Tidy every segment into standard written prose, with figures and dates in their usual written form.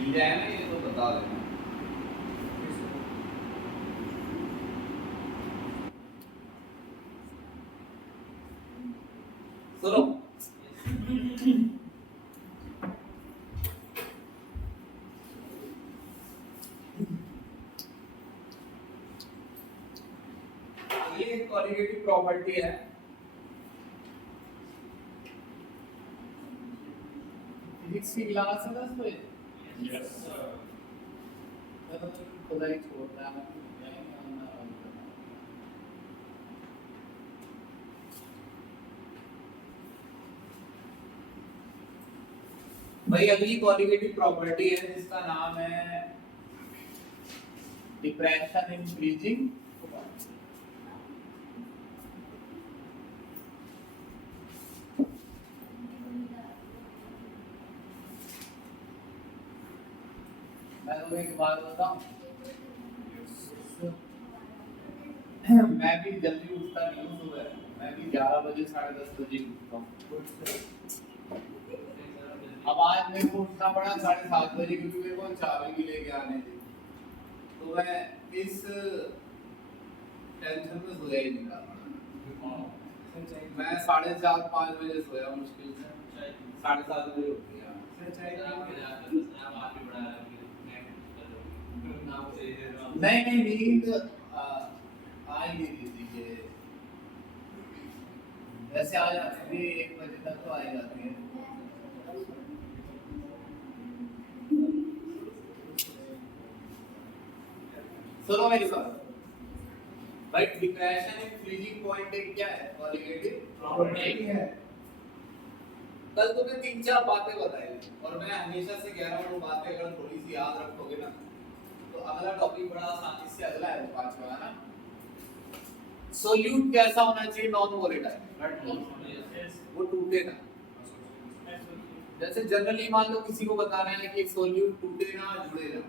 मिल जाए ना ये तो बता देना। सुनो, ये एक कॉलिगेटिव प्रॉपर्टी है। फिजिक्स की क्लास है ना इसमें? Yes sir. खुदा ही छोड़ता है। भाई अगली कॉलिगेटिव प्रॉपर्टी है जिसका नाम है डिप्रेशन इन फ्रीजिंग। मैं तुम्हें एक बात बताऊं, मैं भी जल्दी उठता नहीं हूँ सुबह। मैं भी 11 बजे 10:30 बजे उठता हूँ। अब आज मेरे को उठना पड़ा 7:30 बजे क्योंकि मेरे को चावल भी लेके आने थे। तो मैं इस टेंशन में सोया ही नहीं था। मैं 4:30-5 बजे सोया मुश्किल से, 7:30 बजे उठ गया। नहीं नहीं नींद आ ही नहीं रही थी। वैसे आ जाती थी 1 बजे तक तो आ ही जाती है। सुनो मेरी बात भाई, डिप्रेशन इन फ्रीजिंग पॉइंट एक क्या है? कॉलिगेटिव प्रॉपर्टी है। कल तुम्हें 3-4 बातें बताई और मैं हमेशा से कह रहा हूँ वो बातें अगर थोड़ी सी याद रखोगे ना तो अगला टॉपिक बड़ा आसानी से अगला है, 5वां है ना। सोल्यूट कैसा होना चाहिए? नॉन वोलेटाइल, वो टूटे ना। जैसे जनरली मान लो किसी को बताना है कि सोल्यूट टूटे ना जुड़े ना,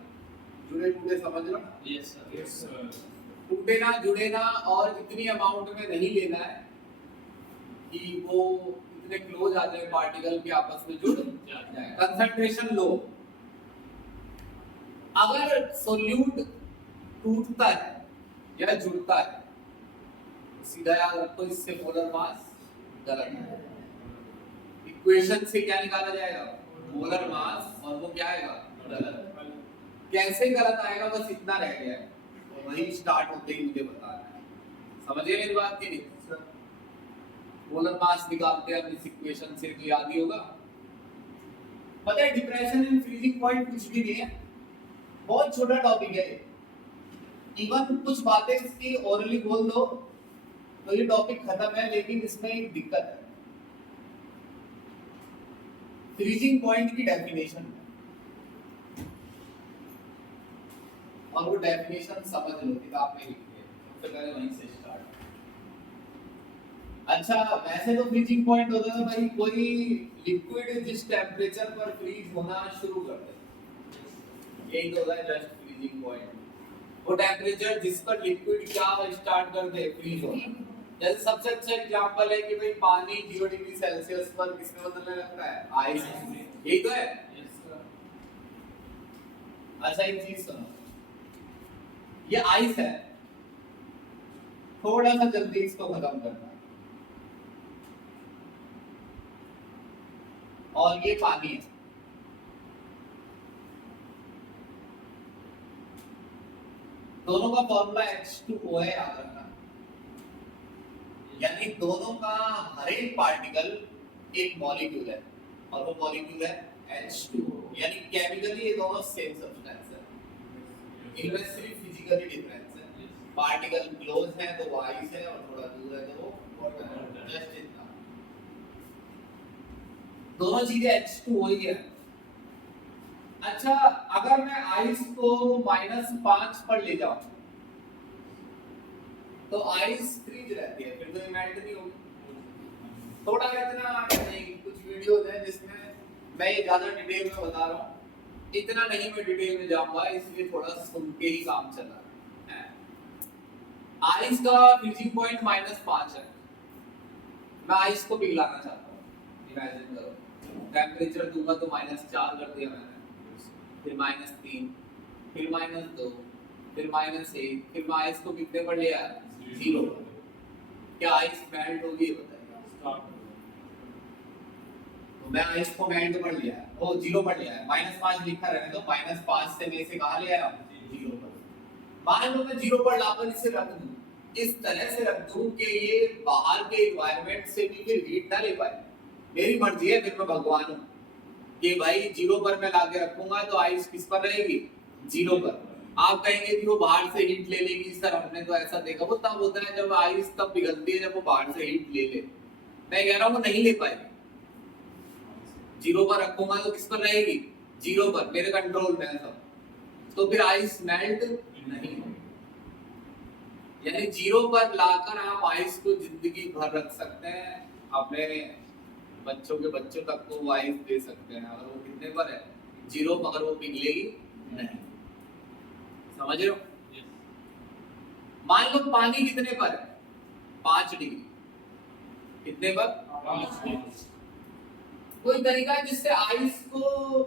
जुड़े टूटे समझ लो। Yes sir. Yes sir. टूटे ना जुड़े ना और इतनी अमाउंट में नहीं लेना है कि वो इतने क्लोज आ जाए पार्टिकल के आपस में जुड़ जाए। कंसंट्रेशन लो। अगर सोल्यूट टूटता है या जुड़ता है तो सीधा याद रखो इससे मोलर मास गलत है। इक्वेशन से क्या निकाला जाएगा? मोलर मास, और वो क्या आएगा? गलत। कैसे गलत आएगा बस इतना रह गया है, और वही स्टार्ट होते ही मुझे बता रहा है। समझिए मेरी बात की नहीं? मोलर मास निकालते हैं इस इक्वेशन से, तो याद ही होगा। पता है डिप्रेशन इन फ्रीजिंग पॉइंट कुछ भी नहीं है, बहुत छोटा टॉपिक है। इवन कुछ बातें इसकी ओरली बोल दो तो ये टॉपिक खत्म है, लेकिन इसमें एक दिक्कत है। फ्रीजिंग पॉइंट की डेफिनेशन, और वो डेफिनेशन समझ लो, किताब में लिखी है, सबसे पहले वहीं से स्टार्ट। अच्छा, वैसे तो फ्रीजिंग पॉइंट होता है भाई कोई लिक्विड जिस टेम्परेचर पर फ्रीज होना शुरू कर दे, यही तो होता है जस्ट फ्रीजिंग पॉइंट। वो टेम्परेचर जिस पर लिक्विड क्या स्टार्ट कर दे, फ्रीज होना। जैसे सबसे अच्छा एग्जांपल है कि भाई पानी 0 डिग्री सेल्सियस पर किसमें बदलने लगता है? आइस में। यही तो है। अच्छा एक चीज सुनो, ये आइस है, थोड़ा सा जल्दी इसको खत्म करना, और ये पानी है। दोनों का फॉर्मूला H2O है, याद रखना। यानी दोनों का हर एक पार्टिकल एक मॉलिक्यूल है, और वो मॉलिक्यूल है H2O। यानी केमिकली ये दोनों सेम सब्सटेंस है, इनमें सिर्फ फिजिकली डिफरेंस है। पार्टिकल क्लोज है तो वो आइस है, और थोड़ा दूर है तो वो वाटर है, जस्ट इतना। दोनों चीजें H2O ही है। अच्छा, अगर मैं आइस को -5 पर ले जाऊं तो आइस फ्रीज रहती है, फिर तो ये मेल्ट नहीं होगी। थोड़ा इतना नहीं, कुछ वीडियोस हैं जिसमें मैं ये ज्यादा डिटेल में बता रहा हूँ, इतना नहीं मैं डिटेल में जाऊंगा, इसलिए थोड़ा सुन के ही काम चला है। आइस का फ्रीजिंग पॉइंट -5 है। मैं आइस को पिघलाना चाहता हूँ, इमेजिन करो, टेम्परेचर दूंगा तो -4 कर दिया मैंने, फिर -3, फिर -2, फिर -1, फिर मैं आइस को कितने पर ले आया? 0। क्या आइस मेल्ट होगी ये बताइए? तो मैं आइस को मेल्ट पर लिया है, वो 0 पर लिया है, -5 लिखा रहने दो, -5 से मैं इसे कहाँ ले आया हूँ? 0 पर। मान लो मैं 0 पर लाकर इसे रख दूं, इस तरह से रख दूं कि ये बाहर के एनवायरनमेंट से भी फिर हीट ना ले पाए। मेरी मर्जी है, फिर मैं भगवान हूँ कि भाई 0 पर मैं लाके रखूंगा तो आइस किस पर रहेगी? 0 पर। आप कहेंगे कि वो बाहर से हीट ले लेगी, सर हमने तो ऐसा देखा। वो तब होता है जब आइस तब पिघलती है जब वो बाहर से हीट ले ले। मैं कह रहा हूँ वो नहीं ले पाएगी। 0 पर रखूंगा तो किस पर रहेगी? 0 पर, मेरे कंट्रोल में है सब, तो फिर आइस मेल्ट नहीं होगी। यानी 0 पर लाकर आप आइस को जिंदगी भर रख सकते हैं, अपने बच्चों के बच्चों तक को वो आइस दे सकते हैं। अगर वो कितने पर है? 0, मगर वो पिघलेगी नहीं। समझ रहे हो? मान लो पानी कितने पर है? 5 डिग्री। कितने पर? 5। कोई तरीका है जिससे आइस को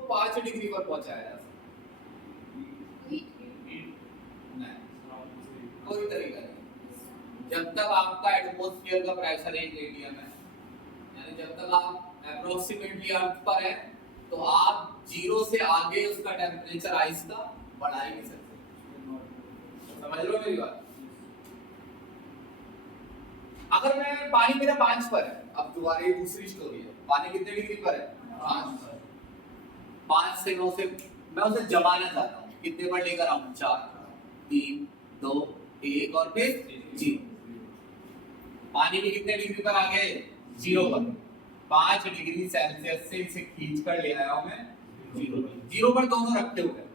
5 डिग्री पर पहुंचाया जा सके? नहीं, कोई तरीका नहीं। जब तक आपका एटमॉस्फेयर का प्रेशर 1 रेडियन है, यानी जब तक आप अप्रोक्सीमेटली अर्थ पर है, तो आप 0 से आगे उसका टेम्परेचर आइस का बढ़ा ही नहीं सकते। समझ लो मेरी बात। अगर मैं पानी मेरा 5 पर है, अब दोबारा ये दूसरी स्टोरी है, पानी कितने डिग्री पर है? 5 पर। 5 से मैं उसे जमाना चाहता हूँ, कितने पर लेकर आऊँ? 4, 3, 2, 1 और फिर 0। पानी भी कितने डिग्री पर आ गए? 0 पर। 5 डिग्री सेल्सियस से इसे खींच कर ले आया हूं मैं 0 पर। 0 पर दोनों रखे हुए हैं।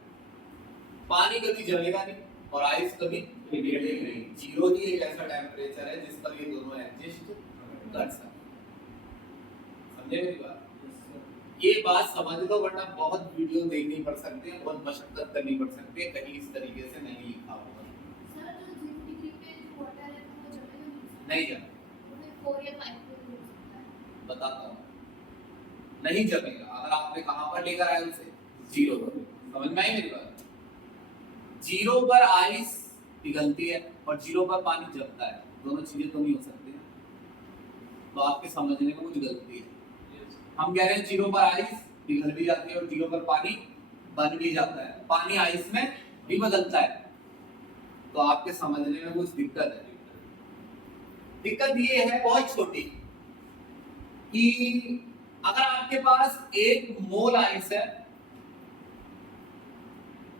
पानी कभी जलेगा नहीं और आइस कभी पिघलेगी नहीं। 0 ही एक ऐसा टेम्परेचर है जिस पर ये दोनों एडजस्ट कर सकते हैं। समझे मेरी बात? ये बात समझ लो, वरना बहुत वीडियो देखनी पड़ सकती है, बहुत मशक्कत करनी पड़ सकती है, कहीं इस तरीके से नहीं लिखा होगा। सर जो 0 डिग्री पे जो वाटर है वो जमेगा नहीं जमेगा। तो फिर 4 या 5 पे हो सकता है। बताता हूँ, नहीं जमेगा। अगर आपने कहां पर लेकर आए उसे? 0 पर। समझ में आई मेरी बात? 0 पर आइस पिघलती है और 0 पर पानी जमता है, दोनों चीजें तो नहीं हो सकती ना, तो आपके समझने में कुछ गलती है। हम कह रहे हैं 0 पर आइस पिघल भी जाती है और 0 पर पानी बन भी जाता है, पानी आइस में भी बदलता है, तो आपके समझने में कुछ दिक्कत है। दिक्कत ये है बहुत छोटी कि अगर आपके पास 1 मोल आइस है,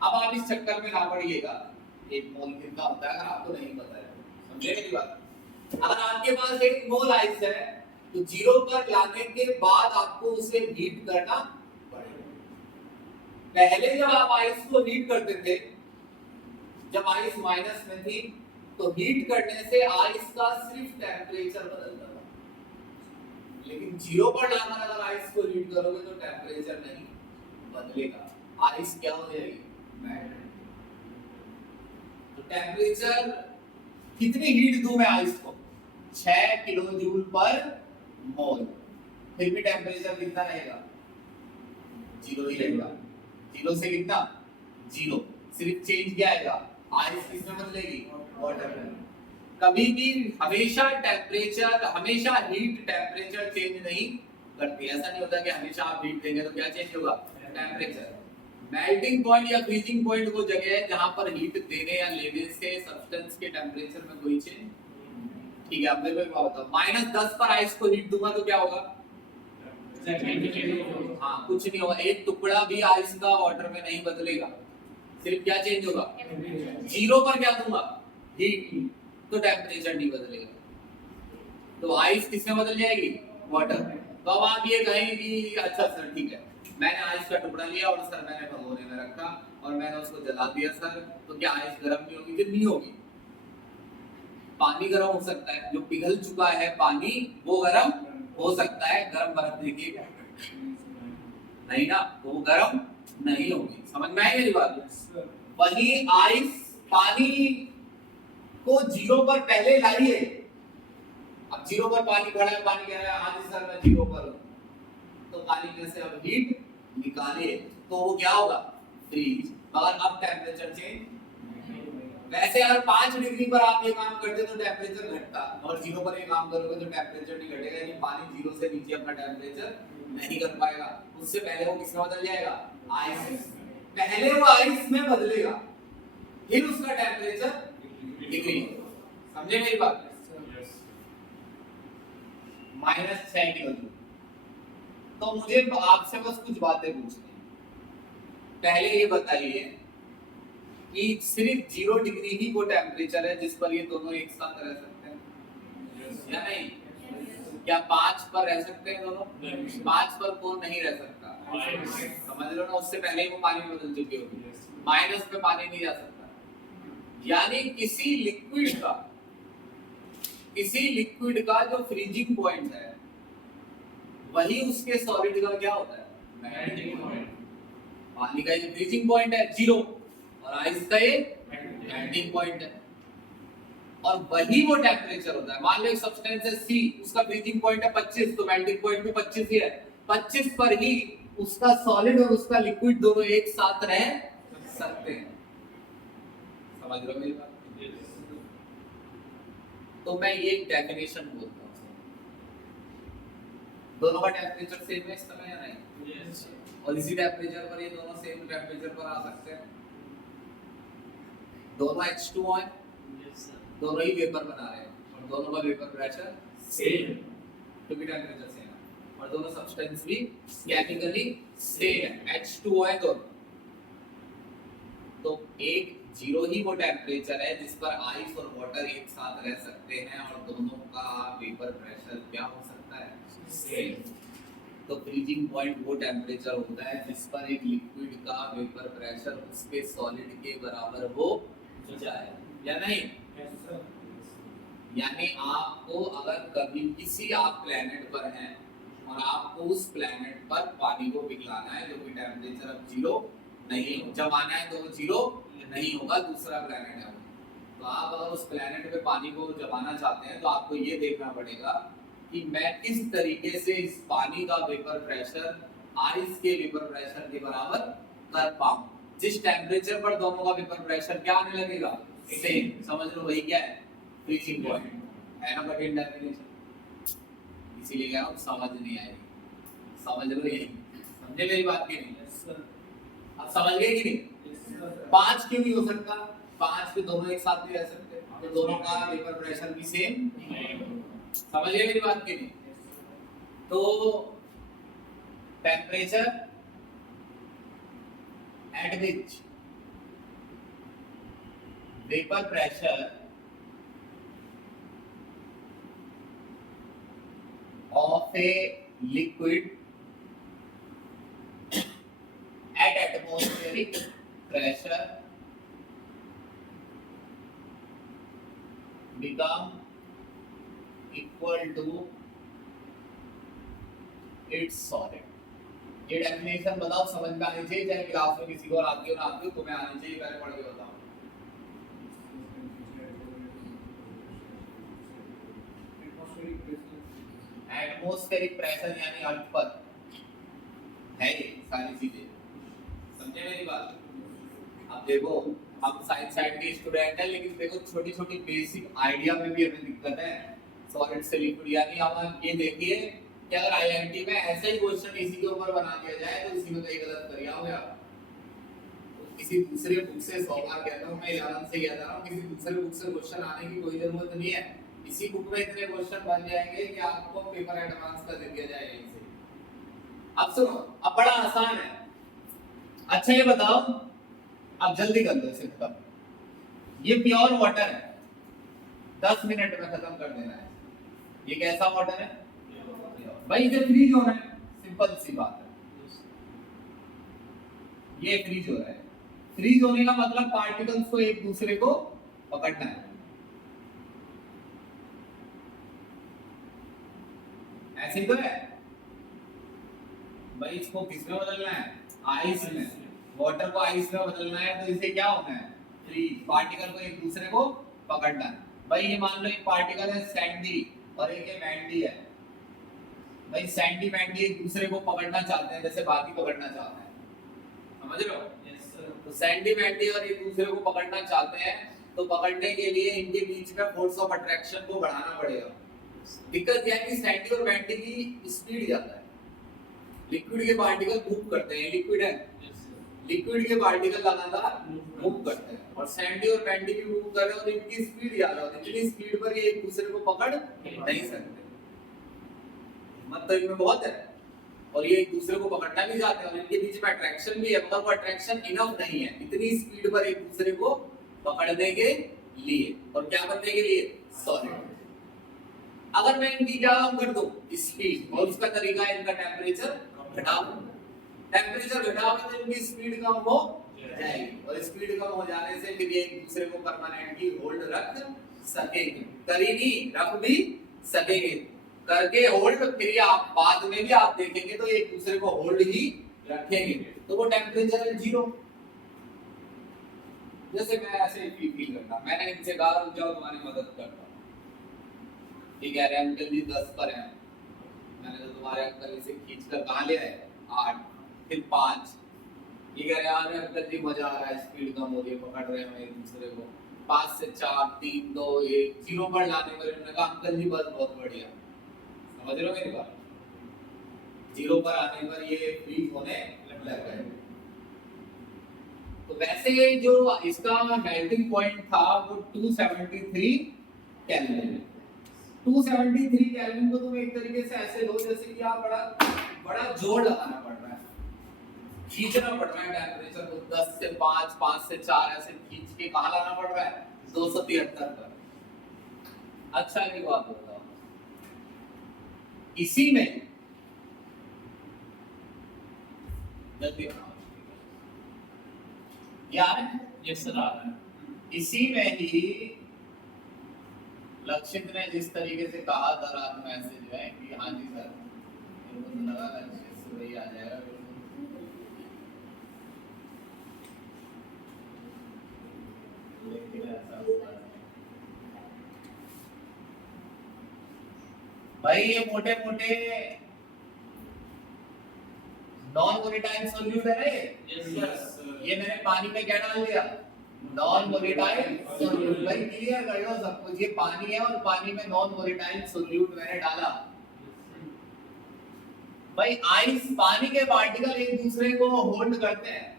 अब आप इस चक्कर में ना पड़िएगा 1 मोल कितना होता है, अगर आपको नहीं पता है। समझे मेरी बात? अगर आपके पास 1 मोल आइस है तो 0 पर लाने के बाद आपको उसे हीट करना पड़ेगा। पहले जब आप आइस को हीट करते थे, जब आइस माइनस में थी, तो हीट करने से आइस का सिर्फ टेम्परेचर बदलता था, लेकिन 0 पर लाकर अगर आइस को हीट करोगे तो टेम्परेचर नहीं बदलेगा, आइस क्या हो जाएगी? मेल्ट। तो टेम्परेचर कितनी हीट दूं मैं आइस को? 6 किलो जूल पर मोल। फिर भी टेम्परेचर कितना रहेगा? 0 ही रहेगा। 0 से कितना? 0। सिर्फ चेंज क्या आएगा? आइस किसमें बदलेगी? वाटर में। कभी भी हमेशा टेम्परेचर, हमेशा हीट टेम्परेचर चेंज नहीं करती। ऐसा नहीं होता कि हमेशा आप हीट देंगे तो क्या चेंज होगा? टेम्परेचर। मेल्टिंग पॉइंट या फ्रीजिंग पॉइंट वो जगह है जहां पर हीट देने या लेने से सब्सटेंस के टेम्परेचर में कोई चेंज। ठीक है, अब देखो एक बात बताओ, -10 पर आइस को हीट दूंगा तो क्या होगा? हाँ, कुछ नहीं होगा, एक टुकड़ा भी आइस का वाटर में नहीं बदलेगा, सिर्फ क्या चेंज होगा? 0 पर क्या दूंगा? हीट, तो टेम्परेचर नहीं बदलेगा, तो आइस किसमें बदल जाएगी? वाटर में। तो अब आप ये कहेंगे कि अच्छा सर ठीक है, मैंने आइस का टुकड़ा लिया और सर मैंने भगोने में रखा और मैंने उसको जला दिया सर, तो क्या आइस गर्म नहीं होगी? नहीं होगी। पानी गर्म हो सकता है, जो पिघल चुका है पानी वो गर्म हो सकता है, गर्म बर्फ देखिएगा नहीं ना, तो वो गर्म नहीं होगी। समझ में आई मेरी बात? वही आइस पानी को 0 पर पहले लाइए। अब 0 पर पानी खड़ा है, पानी कह रहा है हाँ जी सर मैं 0 पर हूं, तो पानी में से अब हीट निकालिए, तो वो क्या होगा? फ्रीज, मगर अब टेम्परेचर चेंज। वैसे अगर 5 डिग्री पर आप ये काम करते तो टेम्परेचर घटता, और 0 पर ये काम करोगे तो टेम्परेचर नहीं घटेगा, यानी पानी 0 से नीचे अपना टेम्परेचर नहीं कर पाएगा। उससे पहले वो किसमें बदल जाएगा? आइस में। पहले वो आइस में बदलेगा, फिर उसका टेम्परेचर डिग्री। समझे मेरी बात? Yes. -6 kilo joule. तो मुझे आपसे बस कुछ बातें पूछनी है। पहले ये बताइए कि सिर्फ 0 डिग्री ही वो टेम्परेचर है जिस पर ये दोनों एक साथ रह सकते हैं Yes. या नहीं? क्या 5 पर रह सकते हैं दोनों? नहीं। 5 पर कौन नहीं रह सकता? Minus. समझ लो ना, उससे पहले ही वो पानी में बदल चुकी होगी। Yes. माइनस पे पानी नहीं जा सकता। यानी किसी लिक्विड का जो फ्रीजिंग पॉइंट है वही उसके सॉलिड का क्या होता है? Melting point. पानी का ये फ्रीजिंग पॉइंट है 0, और आइस का ये Melting. मेल्टिंग पॉइंट है, और वही वो टेम्परेचर होता है। मान लो एक सब्सटेंस है C, उसका फ्रीजिंग पॉइंट है 25, तो मेल्टिंग पॉइंट भी 25 ही है। 25 पर ही उसका सॉलिड और उसका लिक्विड दोनों एक साथ रह सकते हैं। समझ रहे हो मेरी बात? Yes. तो मैं ये डेफिनेशन बोलता हूँ, दोनों का टेम्परेचर सेम है इस समय या नहीं? Yes. और इसी टेम्परेचर पर ये दोनों सेम टेम्परेचर पर आ सकते हैं। दोनों H2O है, Yes, sir. दोनों ही वेपर बना रहे हैं, और दोनों का वेपर प्रेशर Same. तो भी टेम्परेचर सेम है, और दोनों सब्सटेंस भी केमिकली सेम है, H2O है दोनों। तो एक 0 ही वो टेम्परेचर है जिस पर आइस और वाटर एक साथ रह सकते हैं, और दोनों का वेपर प्रेशर क्या हो सकता है? Same. तो फ्रीजिंग पॉइंट वो टेम्परेचर होता है जिस पर एक लिक्विड का वेपर प्रेशर उसके सॉलिड के बराबर हो जाए, या नहीं? Yes, sir. यानी आपको अगर कभी किसी आप प्लेनेट पर हैं और आपको उस प्लेनेट पर पानी को पिघलाना है जो कि टेम्परेचर अब 0 नहीं हो, जब आना है तो वो 0 नहीं होगा, दूसरा प्लेनेट है वो। तो आप अगर उस प्लेनेट पे पानी को जमाना चाहते हैं तो आपको ये देखना पड़ेगा कि मैं किस तरीके से इस पानी का वेपर प्रेशर आइस के वेपर प्रेशर के बराबर कर पाऊं, जिस टेम्परेचर पर दोनों का वेपर प्रेशर क्या आने लगेगा? सेम। समझ लो वही क्या है? फ्रीजिंग पॉइंट है ना, कठिन डेफिनेशन, इसीलिए कह रहा हूं समझ नहीं आएगी। समझ लो यही, समझे मेरी बात की नहीं? Yes, sir. अब समझ गए कि नहीं? Yes, sir. 5 क्यों नहीं हो सकता? 5 पे दोनों एक साथ नहीं रह सकते, तो दोनों का वेपर प्रेशर भी सेम। समझ गए मेरी बात की नहीं? तो temperature at which vapour pressure of a liquid at atmospheric pressure become equal to its solid। ये डेफिनेशन बताओ, समझ में आनी चाहिए, चाहे क्लास में किसी को और आती हो ना आती हो, तुम्हें आनी चाहिए, पहले पढ़ के बताओ। एटमॉस्फेरिक प्रेशर यानी अर्थ पर है ये सारी चीजें। समझे मेरी बात? अब देखो, हम साइंस साइड के स्टूडेंट हैं, लेकिन देखो छोटी छोटी बेसिक आइडिया में भी हमें दिक्कत है सॉलिड से लिक्विड। यानी हम ये देखिए कि अगर आईआईटी में ऐसा ही क्वेश्चन इसी के ऊपर बना दिया जाए तो इसी में तो एक गलत कर दिया होगा। तो किसी दूसरे बुक से 100 बार कहता हूं मैं, 11 से कहता हूं, किसी दूसरे बुक से क्वेश्चन आने की कोई जरूरत नहीं है। इसी बुक में इतने क्वेश्चन बन जाएंगे कि आपको पेपर एडवांस का दे दिया जाएगा इसे। अब सुनो, अब बड़ा आसान है। अच्छा ये बताओ, अब जल्दी कर लो इसे खत्म। ये प्योर वाटर है, 10 मिनट में खत्म कर देना है। ये कैसा वाटर है? भाई इसे फ्रीज होना है, सिंपल सी बात है। ये फ्रीज हो रहा है। फ्रीज होने का मतलब पार्टिकल्स को एक दूसरे को पकड़ना है। ऐसे ही तो है भाई। इसको किसमें बदलना है? आइस में। वाटर को आइस में बदलना है तो इसे क्या होना है? फ्रीज। पार्टिकल को एक दूसरे को पकड़ना है। भाई ये मान लो एक पार्टिकल है सैंडी और एक है मैंडी है। भाई सैंडी मैंडी एक दूसरे को पकड़ना चाहते हैं जैसे बाकी पकड़ना चाहते हैं, समझ रहे हो? Yes, sir. तो सैंडी वैंडी और एक दूसरे को पकड़ना चाहते हैं, तो पकड़ने के लिए इनके बीच में फोर्स ऑफ अट्रैक्शन को बढ़ाना पड़ेगा। दिक्कत यह है कि सैंडी और वैंडी की स्पीड ज्यादा है। लिक्विड के पार्टिकल मूव करते हैं, लिक्विड है, लिक्विड के पार्टिकल लगातार मूव करते हैं, और सैंडी और वैंडी भी मूव कर रहे हैं और इनकी स्पीड ज्यादा होती है। इतनी स्पीड पर ये एक दूसरे को पकड़ नहीं सकते, मतलब इनमें बहुत है, और ये एक दूसरे को पकड़ना भी चाहते हैं, और इनके बीच में अट्रैक्शन भी है, मगर वो अट्रैक्शन इनफ नहीं है इतनी स्पीड पर एक दूसरे को पकड़ने के लिए और क्या बनने के लिए, सॉलिड। अगर मैं इनकी क्या कम कर दूं, स्पीड, और उसका तरीका है इनका टेम्परेचर घटाओ। टेम्परेचर घटाओगे तो इनकी स्पीड कम हो जाएगी, और स्पीड कम हो जाने से फिर ये एक दूसरे को परमानेंटली होल्ड रख सकेंगे, करीबी रख भी सकेंगे, करके होल्ड, फिर आप बाद में भी आप देखेंगे तो एक दूसरे को होल्ड ही रखेंगे, तो वो टेम्परेचर है 0। जैसे मैं ऐसे फील करता, मैंने इनसे कहा रुक जाओ तुम्हारी मदद करता हूं, ये कह रहे हैं अंकल जी 10 पर हैं, मैंने तो तुम्हारे अंकल इसे खींचकर कहां ले आए 8, फिर 5, ये कह रहे हैं अंकल जी मजा आ रहा है, स्पीड कम हो रही है, पकड़ रहे हैं एक दूसरे को, 5 से 4 3 2 1 0 पर लाने पर इन्होंने कहा अंकल जी बस बहुत बढ़िया, समझ रहे हो मेरी बात, 0 पर आने पर ये फ्रीज होने लग गए। तो वैसे जो इसका मेल्टिंग पॉइंट था वो 273 केल्विन है। 273 केल्विन को तुम एक तरीके से ऐसे लो जैसे कि आप बड़ा जोर लगाना पड़ रहा है, खींचना पड़ रहा है टेम्परेचर को, 10 से 5 5 से 4 ऐसे खींच के कहां लाना पड़ रहा है 273 पर। अच्छा एक बात बताओ, इसी में जल्दी यार यस सर आ रहा है। इसी में ही लक्षित ने जिस तरीके से कहा था रात में मैसेज में कि हाँ जी सर मेरे को तो लगा लक्षित से वही आ जाएगा, लेकिन ऐसा हुआ नहीं। भाई ये मोटे मोटे नॉन वोलेटाइल सॉल्यूट है रे, ये मैंने पानी में क्या डाल दिया, नॉन वोलेटाइल सॉल्यूट। भाई क्लियर कर लो सब कुछ, ये पानी है और पानी में नॉन वोलेटाइल सॉल्यूट मैंने डाला। भाई आइस पानी के पार्टिकल एक दूसरे को होल्ड करते हैं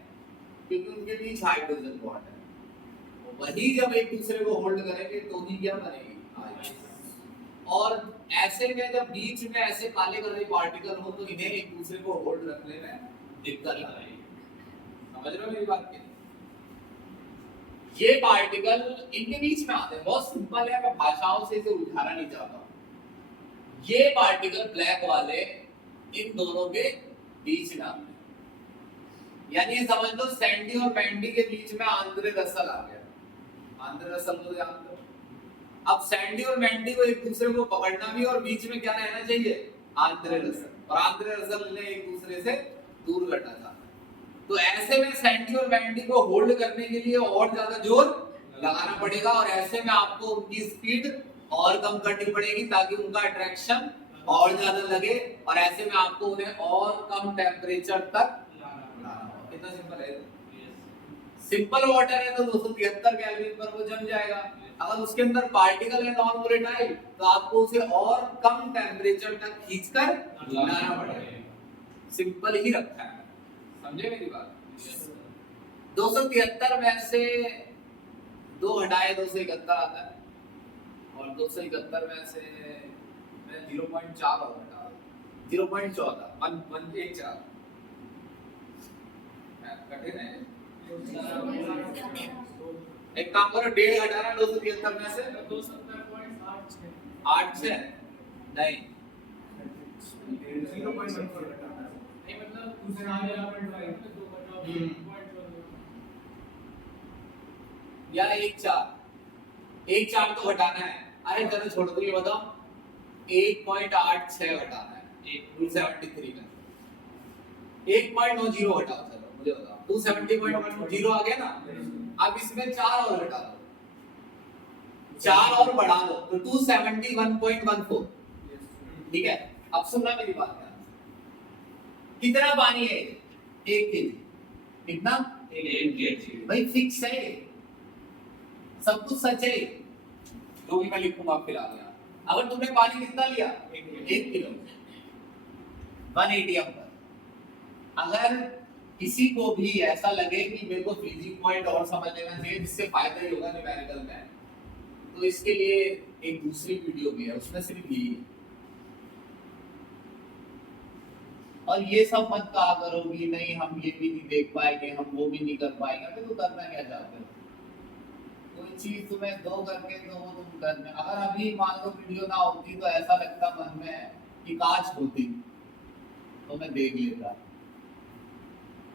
क्योंकि उनके बीच हाइड्रोजन बॉन्ड है, वही जब एक दूसरे को होल्ड करेंगे तो ही क्या बनेगी, आइस। और ऐसे में जब बीच में ऐसे काले काले पार्टिकल हो तो इन्हें एक दूसरे को होल्ड रखने में दिक्कत आएगी, समझ रहे हो मेरी बात? ये पार्टिकल इनके बीच में आते हैं, बहुत सिंपल है, मैं भाषाओं से इसे उलझाना नहीं चाहता। ये पार्टिकल ब्लैक वाले इन दोनों के बीच में आते हैं, यानी ये समझ लो सैंडी और बैंडी के बीच में आंद्रे रसल आ गया। आंद्रे रसल को जानते हो? अब सैंडी और बैंडी को एक दूसरे को पकड़ना भी और बीच में क्या रहना चाहिए, आंद्रे रसल, और आंद्रे रसल ने एक दूसरे से दूर करना चाहता है। तो ऐसे में सैंडी और बैंडी को होल्ड करने के लिए और ज्यादा जोर लगाना पड़ेगा, और ऐसे में आपको उनकी स्पीड और कम करनी पड़ेगी ताकि उनका अट्रैक्शन और ज्यादा लगे, और ऐसे में आपको उन्हें और कम टेम्परेचर तक लाना होगा। कितना सिंपल है? सिंपल वाटर है तो 273 केल्विन पर वो जम जाएगा। अगर उसके अंदर पार्टिकल है नॉन वोलेटाइल तो आपको उसे और कम टेम्परेचर तक खींचकर लाना पड़ेगा। सिंपल ही रखा है, समझे मेरी बात? 273 में से 2 घटाए 271 आता है, और 271 में से मैं 0.4 और घटा 0.14 114 कठिन है। एक काम करो 1.5 घटाना 273 में से 270.86 नहीं 0.14 नहीं मतलब दूसरा 0.5 या 1.4 तो घटाना है। अरे चलो छोड़ दो, ये बताओ 1.86 घटाना है 273 में 1.90 घटाओ, चलो मुझे बताओ 270.10 आ गया ना। अब इसमें 4 और घटा दो, 4 और बढ़ा दो तो 271.14, ठीक है? अब सुनना मेरी बात, कितना पानी है 1 केजी, कितना भाई फिक्स है, सब कुछ सच है, जो भी मैं लिखूंगा फिलहाल यहाँ। अगर तुमने पानी कितना लिया 1 किलो 180 एम, अगर किसी को भी ऐसा लगे कि मेरे को फ्रीजिंग पॉइंट और समझ लेना चाहिए जिससे फायदा ही होगा न्यूमेरिकल में, तो इसके लिए एक दूसरी वीडियो भी है, उसमें सिर्फ यही है। और ये सब मत कहा करो कि नहीं हम ये भी नहीं देख पाएंगे, हम वो भी नहीं कर पाएंगे। अबे तो करना क्या चाहते हो? कोई चीज तुम्हें दो करके तो वो तुम करने। अगर अभी मान लो वीडियो ना होती तो ऐसा लगता मन में कि काश होती तो मैं देख लेता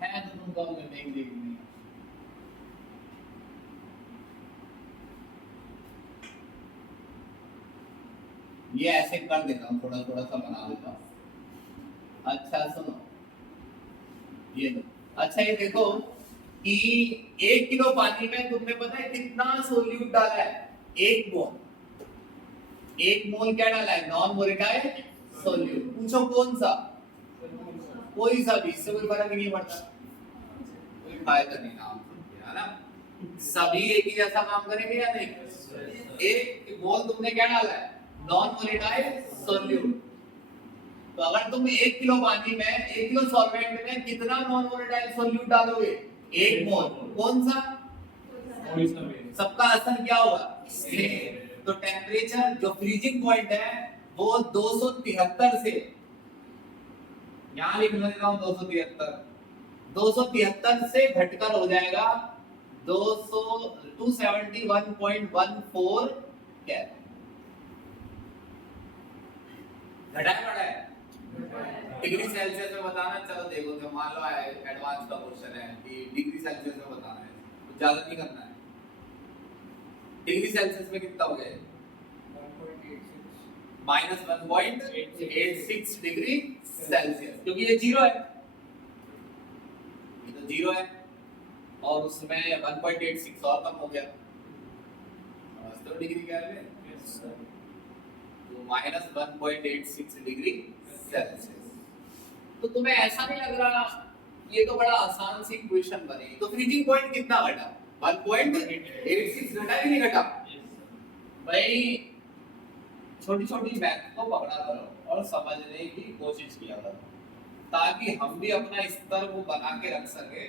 है, तो तुम कहोगे नहीं देखनी। ये ऐसे कर देता हूँ, थोड़ा थोड़ा सा बना देता हूँ। अच्छा सुनो, ये लो। अच्छा ये देखो कि 1 किलो पानी में तुमने पता है कितना सोल्यूट डाला है? 1 मोल। 1 मोल क्या डाला है? Non volatile solute. पूछो कौन सा? कोई सा भी, इससे कोई फर्क नहीं पड़ता, कोई फायदा नहीं नाम है ना। सभी एक ही जैसा काम करेंगे या नहीं? 1 मोल तुमने क्या डाला है? Non volatile solute. तो अगर तुम 1 किलो पानी में 1 किलो सॉल्वेंट में कितना नॉन वोलेटाइल सोल्यूट डालोगे? 1 मोल। कौन सा? सबका असर क्या होगा? सेम। तो टेम्परेचर जो फ्रीजिंग पॉइंट है वो 273 से, यहां लिख देता हूं 273 से घटकर हो जाएगा 271.14 केल्विन। घटाया बढ़ाया? डिग्री सेल्सियस में बताना। चलो देखो, जो मान लो एडवांस का क्वेश्चन है कि डिग्री सेल्सियस में बताना है, तो ज्यादा नहीं करना है। डिग्री सेल्सियस में कितना हो गया? -1.86 डिग्री सेल्सियस, क्योंकि ये 0 है, ये तो 0 है, और उसमें 1.86 और कम हो गया। समझते हो डिग्री क्या है? तो -1.86 डिग्री सेल्सियस। तो तुम्हें ऐसा नहीं लग रहा ये तो बड़ा आसान सी इक्वेशन बनी? तो फ्रीजिंग पॉइंट कितना घटा? 1.86 घटा कि नहीं घटा? भाई छोटी छोटी मैथ को पकड़ा करो और समझने की कोशिश किया करो, ताकि हम भी अपना स्तर वो बना के रख सके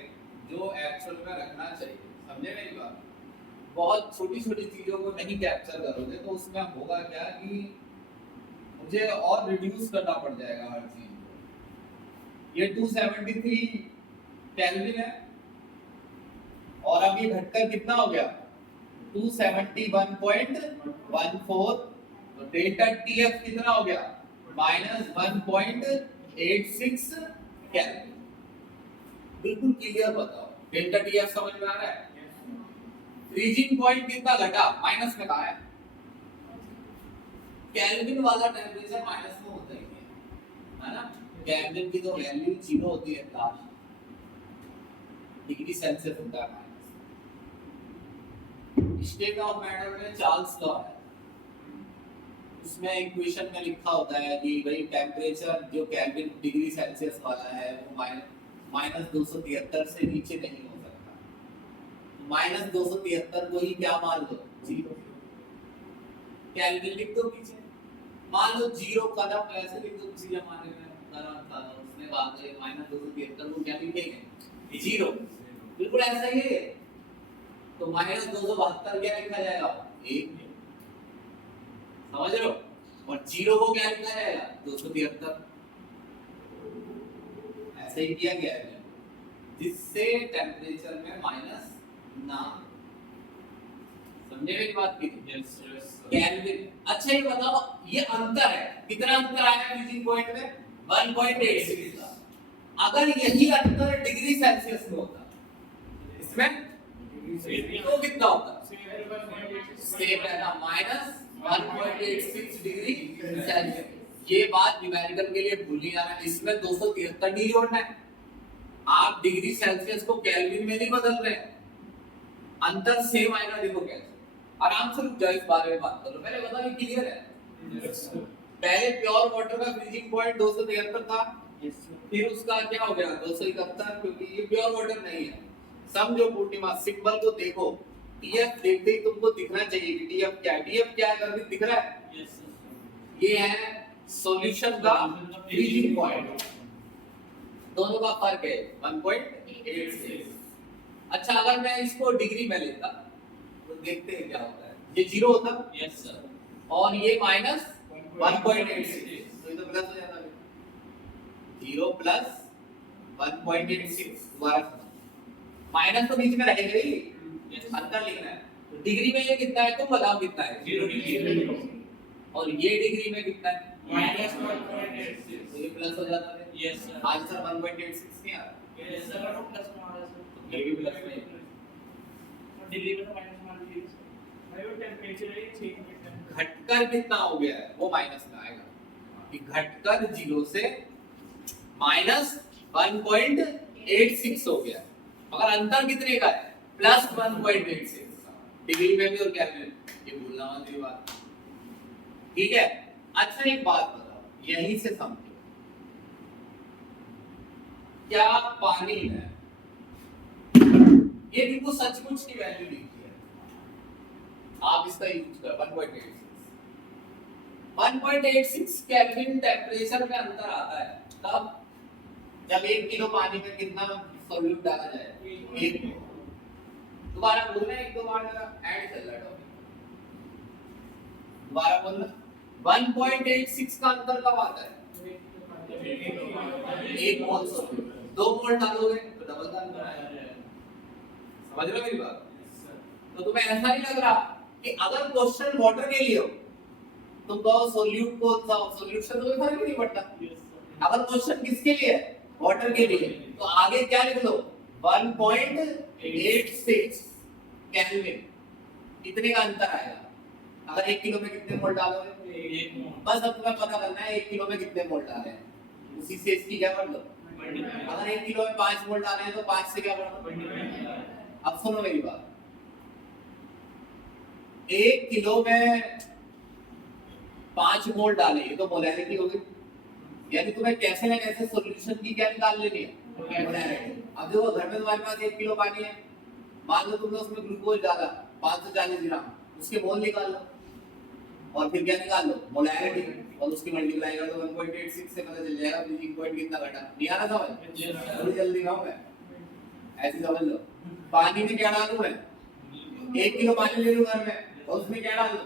जो एक्चुअल में रखना चाहिए। समझे मेरी बात? बहुत छोटी छोटी चीजों को नहीं कैप्चर करोगे तो उसमें होगा क्या कि मुझे और रिड्यूस करना पड़ जाएगा हर चीज को। ये 273 केल्विन है और अब ये घटकर कितना हो गया? 271.14। तो डेल्टा टीएफ कितना हो गया? -1.86 केल्विन। बिल्कुल क्लियर बताओ, डेल्टा टीएफ समझ में आ रहा है? फ्रीजिंग पॉइंट कितना घटा? माइनस में कहा है। केल्विन वाला टेंपरेचर माइनस में होता ही है ना। केल्विन की तो वैल्यू 0 होती है लास्ट, डिग्री सेल्सियस होता है माइनस। स्टेट ऑफ मैटर में चार्ल्स लॉ है, उसमें इक्वेशन में लिखा होता है कि भाई टेम्परेचर जो केल्विन डिग्री सेल्सियस वाला है वो -273 से नीचे नहीं हो सकता। -273 को ही क्या मान लो? 0। केल्विन लिख दो पीछे, मान लो 0 कदम ऐसे लिख दो। किसी जमाने में कदम था, उसने बात है -273 को क्या लिखेंगे? 0। बिल्कुल ऐसा ही है। तो -272 क्या लिखा जाएगा? 1। समझ रहे हो? और 0 को क्या लिखा जाएगा? 273। ऐसे ही किया गया है जिससे टेम्परेचर में माइनस ना। समझे मेरी बात की? केल्विन। अच्छा ये बताओ, ये अंतर है, कितना अंतर आया फ्रीजिंग पॉइंट में? 1.86 का। अगर यही अंतर डिग्री सेल्सियस में होता, इसमें तो कितना होता? सेम है ना, -1.86 डिग्री सेल्सियस। ये बात न्यूमेरिकल के लिए भूल नहीं जाना। इसमें 273 नहीं जोड़ना है। आप डिग्री सेल्सियस को केल्विन में नहीं बदल रहे, अंतर सेम आएगा। देखो कैसे, आराम से रुक जाओ, इस बारे में बात करो। मैंने बताया क्लियर है? पहले प्योर वाटर का फ्रीजिंग पॉइंट 273 था, फिर उसका क्या हो गया? 271, क्योंकि ये प्योर वाटर नहीं है। समझो पूर्णिमा, सिंबल को देखो, टीएफ देखते ही तुमको दिखना चाहिए कि टीएफ क्या है। टीएफ क्या है अगर दिख रहा है? Yes, sir. ये है सॉल्यूशन का फ्रीजिंग पॉइंट, दोनों का फर्क है 1.86। अच्छा अगर मैं इसको डिग्री में लेता तो देखते हैं क्या होता है, ये 0 होता Yes, sir. और ये माइनस 1.86, तो ये तो प्लस हो जाता है। 0 प्लस 1.86 दोबारा माइनस तो बीच में रहेगा ही, Yes, अंतर लिखना है। तो डिग्री में ये कितना है तुम बताओ कितना है? 0 degree. और ये डिग्री में कितना है? Minus तो 1.86. ये प्लस हो जाता है। Yes, sir. आंसर 1.86 नहीं आ रहा, Yes, sir. Plus हमारा sir. ये भी प्लस में। दिल्ली में तो माइनस मान लीजिए सर। भाई वो टेम्परेचर है चेंज में घटकर कितना हो गया है वो माइनस में आएगा, कि घटकर 0 से माइनस 1.86 हो गया। मगर अंतर कितने का है? प्लस 1.86 डिग्री में भी और केल्विन में, ये भूलना मत ये बात, ठीक है। अच्छा एक बात बताओ, यहीं से समझो, क्या पानी में ये बिल्कुल सचमुच की वैल्यू लिखी है, आप इसका यूज कर 1.86 केल्विन टेम्परेचर में अंतर आता है तब जब 1 किलो पानी में कितना सॉल्यूट डाला जाए? 1। दोबारा बोलना, एक दो बार ऐड चल रहा है टॉपिक, दोबारा बोलना। 1.86 का अंतर कब आता है? 1 मोल सॉल्यूट, 2 मोल डालोगे तो डबल का अंतर आएगा। समझ रहे हो मेरी बात? तो तुम्हें ऐसा नहीं लग रहा कि अगर क्वेश्चन वाटर के लिए हो तुम कहो सॉल्यूट कौन सा, सॉल्यूशन तो फर्क नहीं पड़ता। अगर क्वेश्चन किसके लिए है? वाटर के लिए, तो आगे क्या लिख लो? 1.86 केल्विन, इतने का अंतर आएगा। अगर 1 किलो में कितने मोल डालोगे? बस अब तुम्हें पता करना है 1 किलो में कितने मोल डाले हैं, उसी से इसकी क्या कर लो। अगर 1 किलो में 5 मोल डाले हैं तो 5 से क्या कर लो। अब सुनो मेरी बात, 1 किलो में 5 मोल डाले, ये तो मोलैरिटी हो गई, यानी तुम्हें कैसे ना कैसे सॉल्यूशन की क्या निकाल लेनी है, मोलैरिटी। अब देखो घर में तुम्हारे पास 1 किलो पानी है, मान लो तुमने उसमें ग्लूकोज डाला 540 ग्राम, उसके मोल निकाल लो और फिर क्या निकाल लो? मोलैरिटी, और उसकी मल्टीप्लाई कर दो 1.86 से, पता चल जाएगा फ्रीजिंग पॉइंट कितना घटा। नहीं आ रहा समझ? थोड़ी जल्दी खाऊं मैं, ऐसे समझ लो। पानी में क्या डालूं मैं? 1 किलो पानी ले लूं घर में और उसमें क्या डाल दो?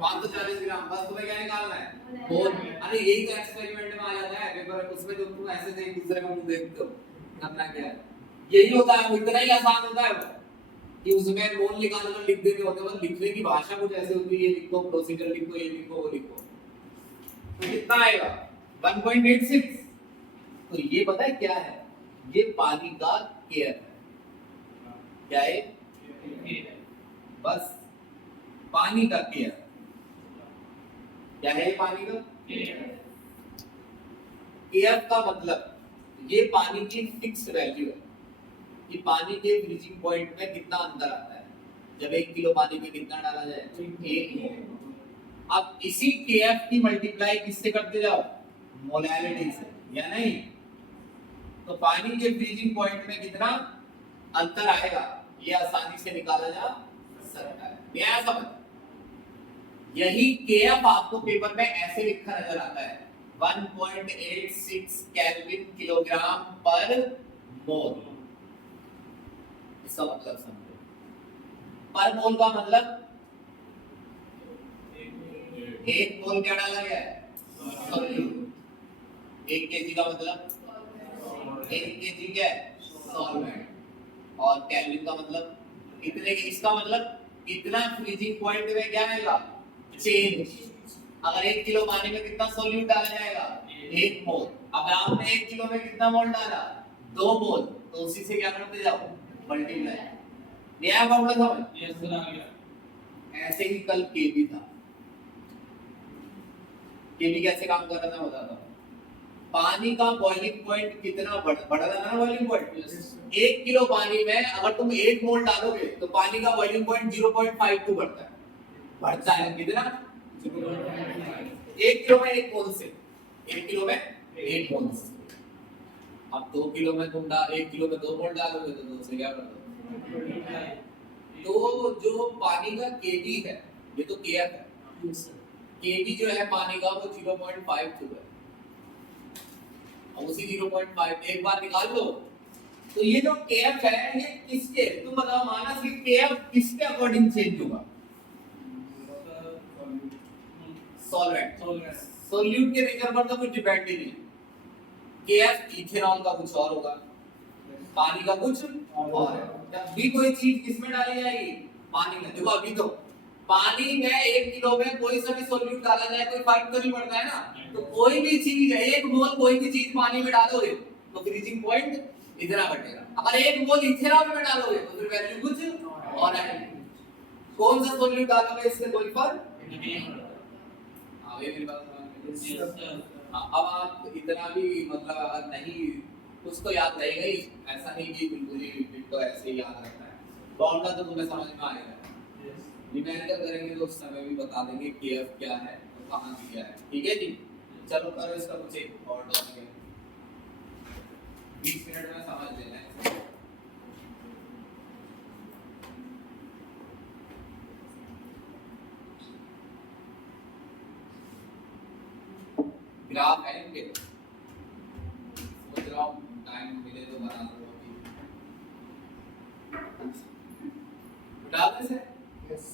540 ग्राम, बस तुम्हें क्या निकालना है? मोल। अरे यही तो एक्सपेरिमेंट में आ जाता है पेपर, उसमें जो तुम ऐसे से एक दूसरे का मुंह देखते हो, करना क्या है, यही होता है। इतना ही आसान होता है वो कि उसमें मोल निकाल कर लिख देने होते हैं, बस लिखने की भाषा कुछ ऐसे होती है, ये लिखो, प्रोसीजर लिखो, ये लिखो, वो लिखो, तो कितना आएगा? 1.86। तो ये पता है क्या है? ये पानी का केयर है। क्या है? बस पानी का केयर। क्या है ये पानी का केयर का मतलब ये पानी की फिक्स वैल्यू है कि पानी के फ्रीजिंग पॉइंट में कितना अंतर आता है जब 1 किलो पानी में कितना डाला जाए? 1 मोल। अब इसी केएफ की मल्टीप्लाई किससे करते जाओ? मोलैरिटी से, या नहीं? तो पानी के फ्रीजिंग पॉइंट में कितना अंतर आएगा ये आसानी से निकाला जा सकता है। नया समझ, यही केएफ आपको पेपर में ऐसे लिखा नजर आता है 1.86 केल्विन किलोग्राम पर मोल। इसका मतलब समझो, पर मोल का मतलब 1 मोल क्या डाला गया है? सॉल्यूट। 1 केजी का मतलब 1 केजी क्या है? सॉल्वेंट। और केल्विन का मतलब इतने, इसका मतलब इतना फ्रीजिंग पॉइंट में क्या आएगा? चेंज। अगर 1 किलो पानी में कितना सॉल्यूट डाला जाएगा? 1 मोल। अब आपने 1 किलो में कितना मोल डाला? 2 मोल। तो उसी से क्या करते जाओ? मल्टीप्लाई। नया फॉर्मूला समझ? यस सर, आ गया। ऐसे ही कल के भी था। के भी कैसे काम कर रहा था बताता हूँ। पानी का बॉइलिंग पॉइंट कितना बढ़ रहा था ना? बॉइलिंग पॉइंट 1 किलो पानी में अगर तुम 1 मोल डालोगे तो पानी का बॉइलिंग पॉइंट 0.52 बढ़ता है। बढ़ता है कितना? 1 किलो में 1 मोल से, 1 किलो में 1 मोल से। अब 2 किलो में तुम 1 किलो में 2 मोल डालोगे तो 2 से क्या कर दो। तो जो पानी का केवी है, ये तो केएफ है, केवी जो है पानी का वो 0.52 है। अब उसी 0.5 एक बार निकाल लो। तो ये जो केएफ है ये किसके, तुम बताओ मानस, ये केएफ किसके अकॉर्डिंग चेंज होगा? सॉल्वेंट, सोल्यूट के नेचर पर तो कुछ डिपेंड ही नहीं। केएफ इथेनॉल का कुछ और होगा, पानी का कुछ और है। जब भी कोई चीज किसमें डाली जाएगी? पानी में। देखो अभी तो पानी में 1 किलो में कोई सा भी सोल्यूट डाला जाए कोई फर्क तो नहीं पड़ता है ना। तो कोई भी चीज है, 1 मोल कोई भी चीज पानी में डालोगे तो फ्रीजिंग पॉइंट इतना घटेगा। अगर 1 मोल इथेनॉल में डालोगे तो फिर वैल्यू कुछ और आएगी। कौन सा सोल्यूट डालोगे इससे कोई फर्क नहीं पड़ता। हाँ ये मेरी बात समझ में। अब आप इतना भी मतलब अगर नहीं कुछ तो याद रहेगा ही, ऐसा नहीं कि बिल्कुल ही तो ऐसे ही याद रखना है। फॉर्मूला तो तुम्हें समझ में आएगा। न्यूमेरिकल करेंगे तो उस समय भी बता देंगे केएफ क्या है और कहां दिया है। ठीक है जी, चलो करो इसका कुछ एक और टॉपिक है, 20 मिनट में समझ लेना है। ग्राफ है इनके, सोच रहा हूँ टाइम मिले तो बना दो अभी। डाल दे से यस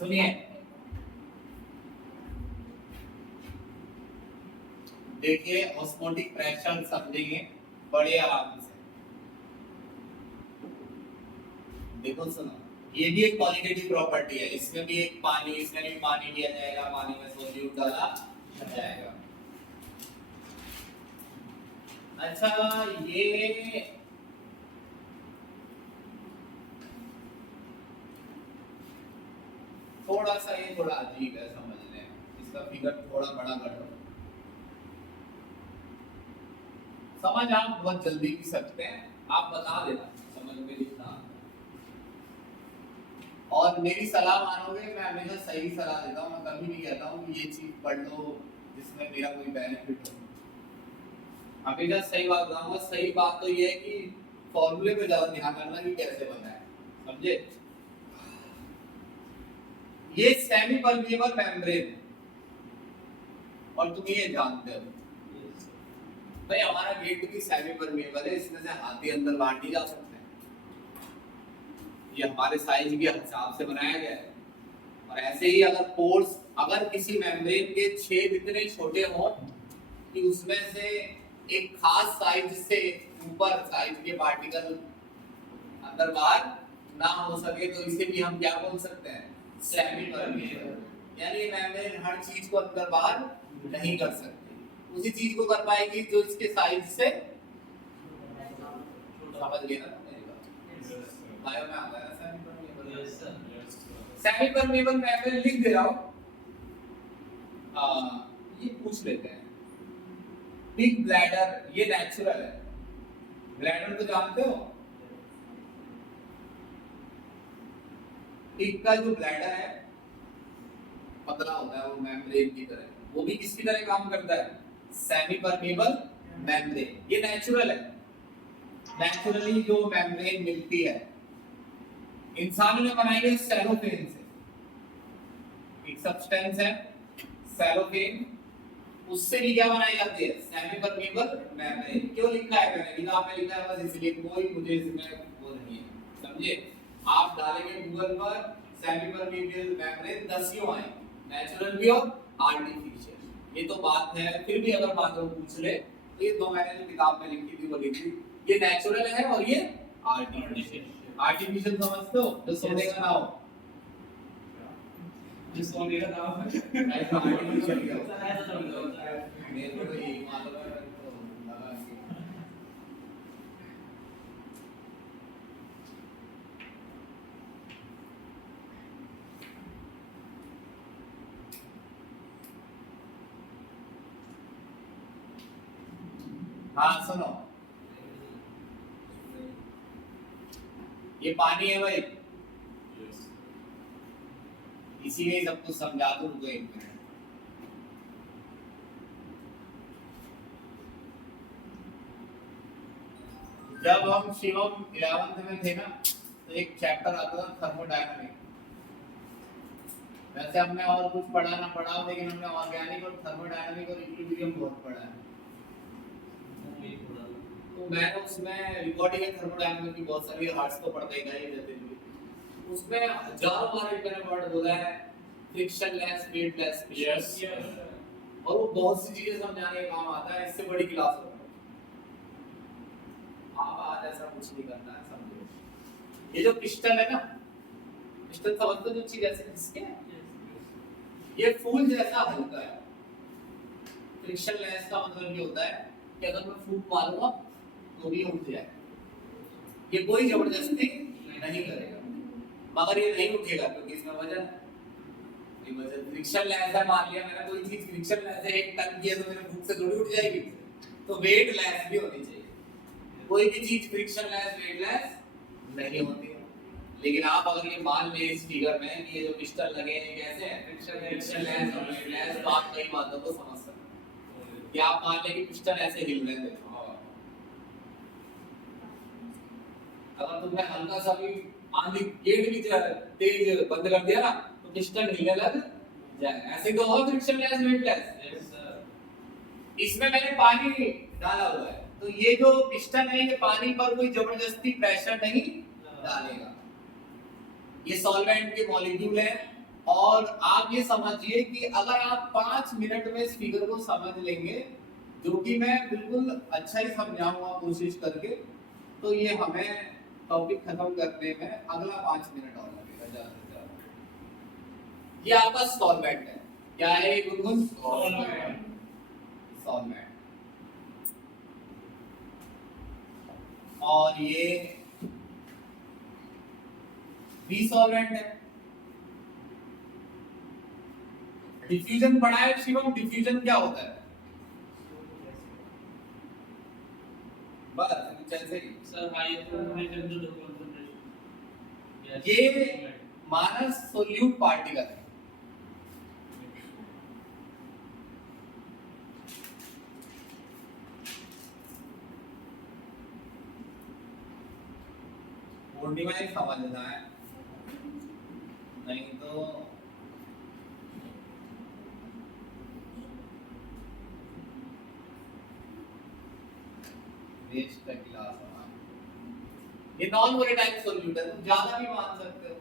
सुनिए, देखिए ऑस्मोटिक प्रेशर समझेंगे बड़े आराम से। देखो सुनो, ये भी एक क्वालिटेटिव प्रॉपर्टी है, इसमें भी एक पानी, इसमें भी पानी लिया जाएगा, पानी में सोल्यूट डाला जाएगा। अच्छा ये थोड़ा सा ये थोड़ा अजीब है समझने, इसका फिगर थोड़ा बड़ा कर लो। समझ आप बहुत जल्दी की सकते हैं, आप बता देना समझ में लिखना। और मेरी सलाह मानोगे, मैं हमेशा सही सलाह देता हूँ, मैं कभी नहीं कहता हूँ कि ये चीज पढ़ लो जिसमें मेरा कोई बेनिफिट हो। हमेशा सही बात बताऊंगा। सही बात तो ये है कि फॉर्मूले पे ज्यादा ध्यान करना कि कैसे बना है, समझे। ये सेमी परमिएबल मेम्ब्रेन और तुम ये जानते हो भाई, हमारा गेट भी सेमी परमिएबल है, इसमें से हाथी अंदर बाहर नहीं जा सकते। ये हमारे साइज के हिसाब से बनाया गया है। और ऐसे ही अगर पोर्स, अगर किसी मेम्ब्रेन के छेद इतने छोटे हों कि उसमें से एक खास साइज से ऊपर साइज के पार्टिकल अंदर बाहर ना हो सके तो इसे भी हम क्या बोल सकते हैं? Semi permeable. यानी ये मेम्ब्रेन हर चीज को अंदर बाहर नहीं कर सकती, उसी चीज को कर पाएगी जो इसके साइज से, समझ गए ना मेरी बात? बायो में आता है ना semi permeable. Yes sir. Semi permeable membrane लिख दे रहा हूं। ये पूछ लेते हैं, बिग ब्लैडर ये नेचुरल है, ब्लैडर तो जानते हो, पिग का जो ब्लैडर है पतला होता है, वो मेम्ब्रेन की तरह, वो भी किसकी तरह काम करता है? Semi permeable membrane. ये नेचुरल है, नेचुरली जो मेम्ब्रेन मिलती है इंसानों ने बनाई है सेलोफेन से, एक सब्सटेंस है सेलोफेन, उससे भी क्या बनाई जाती है? Semi permeable membrane. क्यों लिखा है मैंने? किताब में लिखा है बस इसलिए, कोई मुझे इसमें वो नहीं है, समझे। आप डालेंगे गूगल पर सेमी परमिएबल मेम्ब्रेन, 10 क्यों आए, नेचुरल भी और आर्टिफिशियल। ये तो बात है, फिर भी अगर बात पूछ ले तो ये दो मैंने जो किताब में लिखी थी वो लिखी, ये नेचुरल है और ये आर्टिफिशियल। आर्टिफिशियल समझते हो? जो सोने का ना हो, जिस सोने का नाम है ऐसा आर्टिफिशियल क्या सर, ऐसा समझो। मेरे को तो यही मालूम है, तो लगा कि हाँ सुनो, ये पानी है भाई, इसीलिए सब कुछ समझा दूं तो एक मिनट। जब हम शिवम 11th में थे ना, तो एक चैप्टर आता था थर्मोडायनामिक। वैसे हमने और कुछ पढ़ा ना पढ़ा, लेकिन हमने ऑर्गेनिक और थर्मोडायनामिक और इक्विलिब्रियम बहुत पढ़ा है। तो मैंने उसमें रिकॉर्डिंग है थर्मोडायनामिक की बहुत सारी हार्ट्स को पढ़ते गए जैसे भी, उसमें हजारों बार एक मैंने वर्ड बोला है फ्रिक्शनलेस वेटलेस यस और वो बहुत सी चीजें समझाने के काम आता है। इससे बड़ी क्लास हो आप आज ऐसा कुछ नहीं करना है, समझो। ये जो पिस्टन है ना, पिस्टन समझते हो जो चीज ऐसे खिसके है, ये फूल जैसा हल्का है। फ्रिक्शनलेस का मतलब ये होता है कि अगर मैं फूंक मारूंगा तो भी उठ जाए, ये कोई जबरदस्ती नहीं करेगा, मगर ये नहीं उठेगा क्योंकि इसमें वजन है। ये वजन फ्रिक्शनलेस है, मान लिया मैंने कोई चीज फ्रिक्शनलेस है 1 टन की है, तो मेरे फूंक से थोड़ी उठ जाएगी, तो वेटलेस भी होनी चाहिए। कोई भी चीज फ्रिक्शनलेस वेटलेस नहीं होती है। लेकिन आप अगर ये मान लें इस फिगर में कि ये जो पिस्टन लगे हैं कैसे हैं, फ्रिक्शनलेस और वेटलेस, तो आप कई बातों को समझ सकते हैं। कि आप मान लें कि पिस्टन ऐसे हिल रहे थे, अगर तुमने हल्का सा भी आंधी गेट भी तेज बंद कर दिया ना, तो पिस्टन हिलने लग जाए। ऐसे तो और फ्रिक्शनलेस वेटलेस। इसमें मैंने पानी डाला हुआ है, तो ये जो पिस्टन है ये पानी पर कोई जबरदस्ती प्रेशर नहीं डालेगा। ये सॉल्वेंट के मॉलिक्यूल हैं, और आप ये समझिए कि अगर आप 5 मिनट में इस फिगर को समझ लेंगे, जो कि मैं बिल्कुल अच्छा ही समझाऊंगा कोशिश करके, तो ये हमें टॉपिक खत्म करने में अगला 5 मिनट और लगेगा ज्यादा से ज्यादा। ये आपका सॉल्वेंट है, क्या है ये गुनगुन? सॉल्वेंट। और ये भी सॉल्वेंट है। डिफ्यूजन पढ़ा है शिवम? डिफ्यूजन क्या होता है? बस कुछ ऐसे ही। Sir higher temperature to low concentration, ये माना सोल्यूट पार्टिकल है, पूर्णिमा ही समझना है, नहीं तो वेस्ट का गिलास होना। ये नॉन वोलेटाइल सॉल्यूट है, तुम ज्यादा भी मान सकते हो।